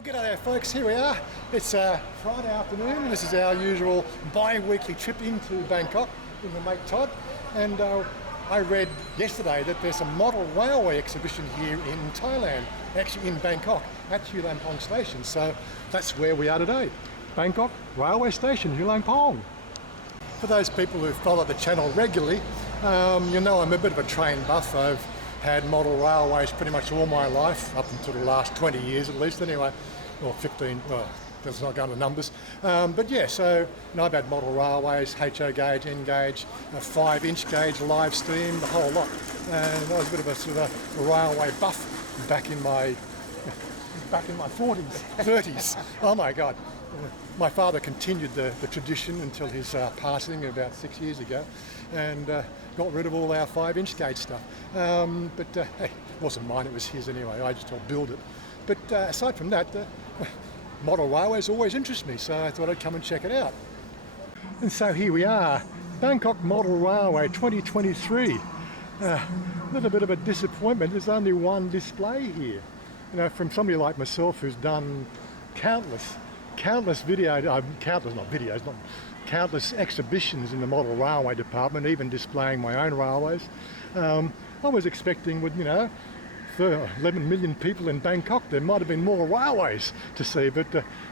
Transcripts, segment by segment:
Well, g'day there folks, here we are. It's Friday afternoon and this is our usual bi-weekly trip into Bangkok with my mate Todd. And I read yesterday that there's a model railway exhibition here in Thailand, actually in Bangkok, at Hulampong Station. So that's where we are today, Bangkok Railway Station, Hulampong. For those people who follow the channel regularly, you know I'm a bit of a train buff. I've had model railways pretty much all my life, up until the last 20 years at least anyway, or 15, well, let's not go into numbers. But yeah, so I've had model railways, HO gauge, N gauge, 5-inch gauge, live steam, the whole lot. And I was a bit of a sort of railway buff back in my 40s, 30s. Oh my God. My father continued the tradition until his passing about 6 years ago, and got rid of all our 5-inch gauge stuff. But hey, it wasn't mine, it was his anyway. I just helped build it. But aside from that, model railways always interest me, so I thought I'd come and check it out. And so here we are, Bangkok Model Railway 2023. A little bit of a disappointment, there's only one display here. You know, from somebody like myself who's done countless exhibitions in the model railway department, even displaying my own railways. I was expecting with, for 11 million people in Bangkok, there might have been more railways to see, but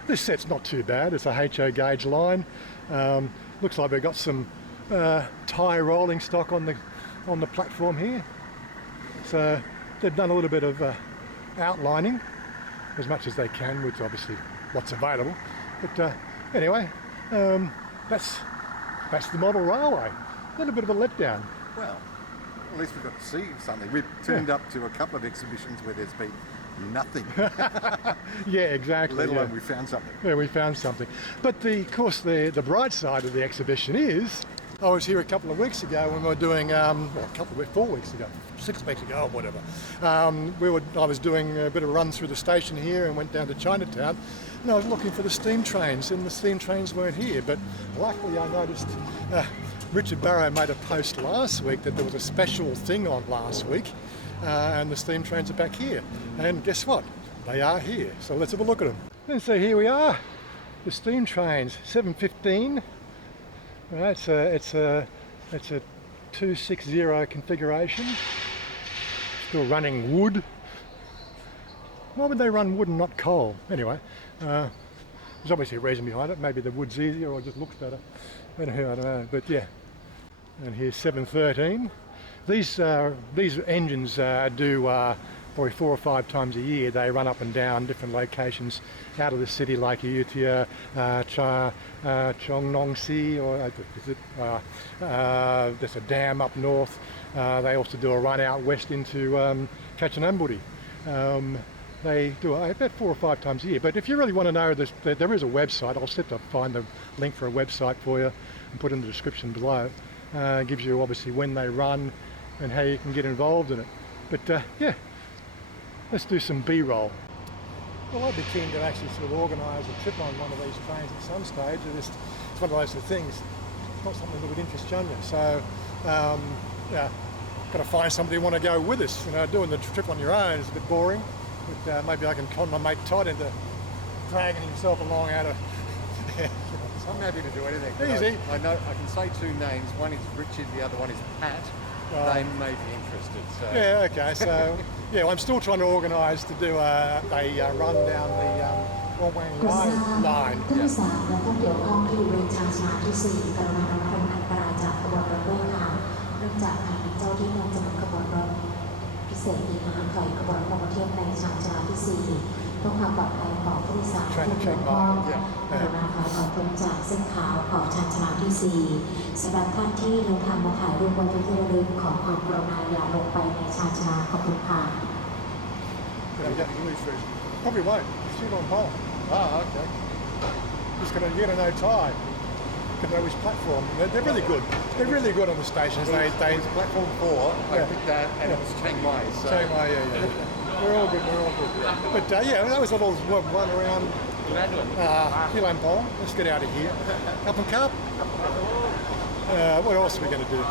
this set's not too bad. It's a HO gauge line. Looks like we've got some Thai rolling stock on the platform here. So they've done a little bit of outlining, as much as they can, with obviously what's available. But anyway, that's the model railway. A little bit of a letdown. Well, at least we got to see something. We've turned up to a couple of exhibitions where there's been nothing. Yeah, exactly. Let alone we found something. Yeah, we found something. But of course, the bright side of the exhibition is, I was here a couple of weeks ago when we were doing, 4 weeks ago, 6 weeks ago, or whatever. I was doing a bit of a run through the station here and went down to Chinatown, and I was looking for the steam trains, and the steam trains weren't here. But luckily, I noticed Richard Barrow made a post last week that there was a special thing on last week, and the steam trains are back here. And guess what? They are here. So let's have a look at them. And so here we are, the steam trains, 7:15. Right, it's a 260 configuration. Still running wood. Why would they run wood and not coal? Anyway, there's obviously a reason behind it. Maybe the wood's easier or just looks better. I don't know. But yeah. And here's 713. These engines do probably 4 or 5 times a year. They run up and down different locations out of the city, like Ayutthaya, Chongnongsi, or is it? There's a dam up north. They also do a run out west into Kanchanaburi. They do about 4 or 5 times a year. But if you really want to know this, there is a website. I'll set to find the link for a website for you and put it in the description below. It gives you obviously when they run and how you can get involved in it. But yeah, let's do some B-roll. Well, I'd be keen to actually sort of organise a trip on one of these trains at some stage. It's one of those sort of things. It's not something that would interest Chanya. So, yeah, got to find somebody who want to go with us. Doing the trip on your own is a bit boring. But maybe I can con my mate Todd into dragging himself along out of. I'm happy to do anything. Easy. I know I can say 2 names. One is Richard, the other one is Pat. They may be interested. So. Yeah. Okay. So yeah, I'm still trying to organise to do a run down the Wang line. Probably won't. It's still on hold. Oh, okay. Just going to get a no tie. Can know which platform. They're really good. They're really good on the stations. They platform 4. I picked that, and it was Chiang Mai. So. Chiang Mai, yeah. We're all good. But yeah, that was a little run around Hulampong. Let's get out of here. Cup and cup. What else are we going to do?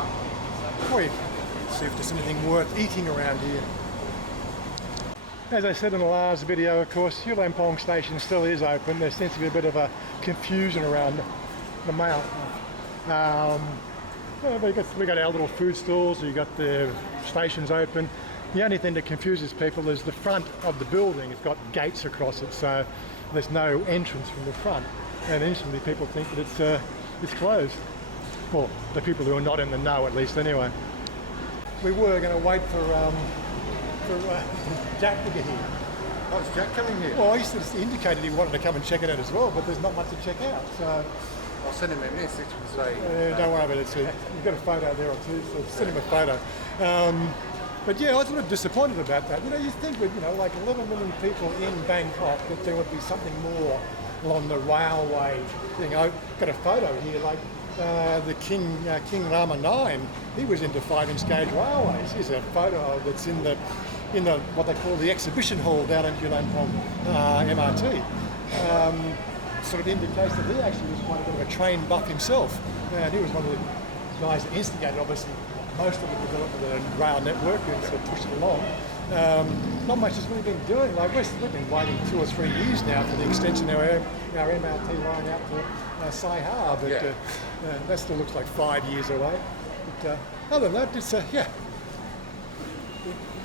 See if there's anything worth eating around here. As I said in the last video, of course, Hulampong station still is open. There seems to be a bit of a confusion around the mouth. We got our little food stalls, you got the stations open. The only thing that confuses people is the front of the building. It's got gates across it, so there's no entrance from the front. And instantly people think that it's closed. Well, the people who are not in the know, at least, anyway. We were going to wait for Jack to get here. Oh, is Jack coming here? Well, he sort of indicated he wanted to come and check it out as well, but there's not much to check out. So I'll send him a message and say... don't worry about it. You've got a photo there or two, so send him a photo. But yeah, I was a little disappointed about that. You know, you think with, like 11 million people in Bangkok that there would be something more along the railway thing. I've got a photo here, like the King Rama IX, he was into 5-inch gauge railways. Here's a photo that's in the what they call the exhibition hall down in Hulampong MRT. Sort of indicates that he actually was quite a bit of a train buff himself. And he was one of the guys that instigated, obviously, most of the development of the rail network and sort of pushed it along. Not much has really been doing. Like we've been waiting 2 or 3 years now for the extension of our MRT line out to Sai-Ha, but that still looks like 5 years away. But other than that, it's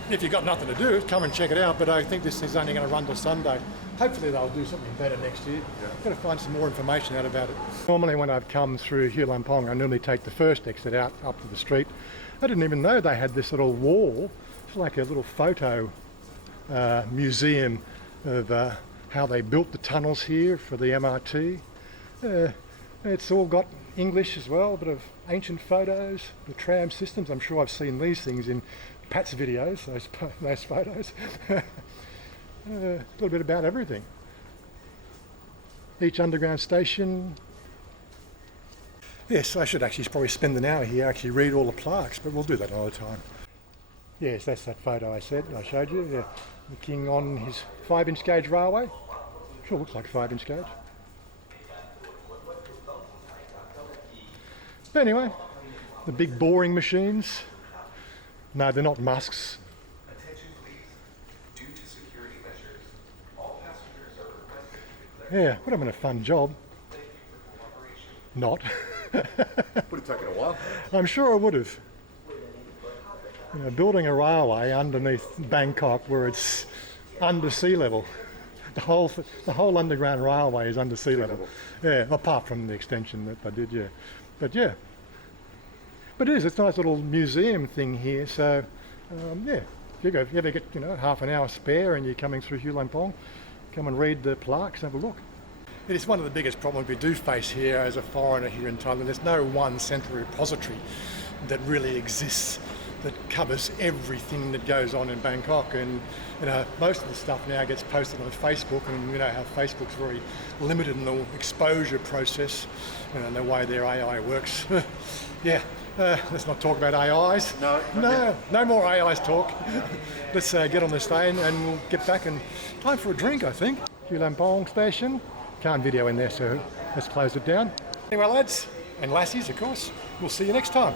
if you've got nothing to do, come and check it out. But I think this is only going to run till Sunday. Hopefully they'll do something better next year. Got to find some more information out about it. Normally when I've come through Hulampong, I normally take the first exit out up to the street. I didn't even know they had this little wall. It's like a little photo museum of how they built the tunnels here for the MRT. It's all got English as well, a bit of ancient photos, the tram systems. I'm sure I've seen these things in Pat's videos, those photos. A little bit about everything. Each underground station. Yes, I should actually probably spend an hour here, actually read all the plaques, but we'll do that another time. Yes, that's that photo I showed you. Yeah. The king on his 5-inch gauge railway. Sure looks like 5-inch gauge. But anyway, the big boring machines. No, they're not Musks. Yeah, would have been a fun job. Not. Would have taken a while. I'm sure I would have. Building a railway underneath Bangkok where it's under sea level. The whole underground railway is under sea level. Yeah, apart from the extension that they did, yeah. But yeah. But it is, it's a nice little museum thing here, so yeah. If you ever get, half an hour spare and you're coming through Hulampong, come and read the plaques, have a look. It is one of the biggest problems we do face here as a foreigner here in Thailand. There's no one central repository that really exists that covers everything that goes on in Bangkok, and most of the stuff now gets posted on Facebook, and you know how Facebook's very limited in the exposure process and the way their AI works. Yeah, let's not talk about AIs. No more AIs talk. Let's get on the train and we'll get back, and time for a drink, I think. Hulampong station. Can't video in there, so let's close it down. Anyway, lads and lassies, of course, we'll see you next time.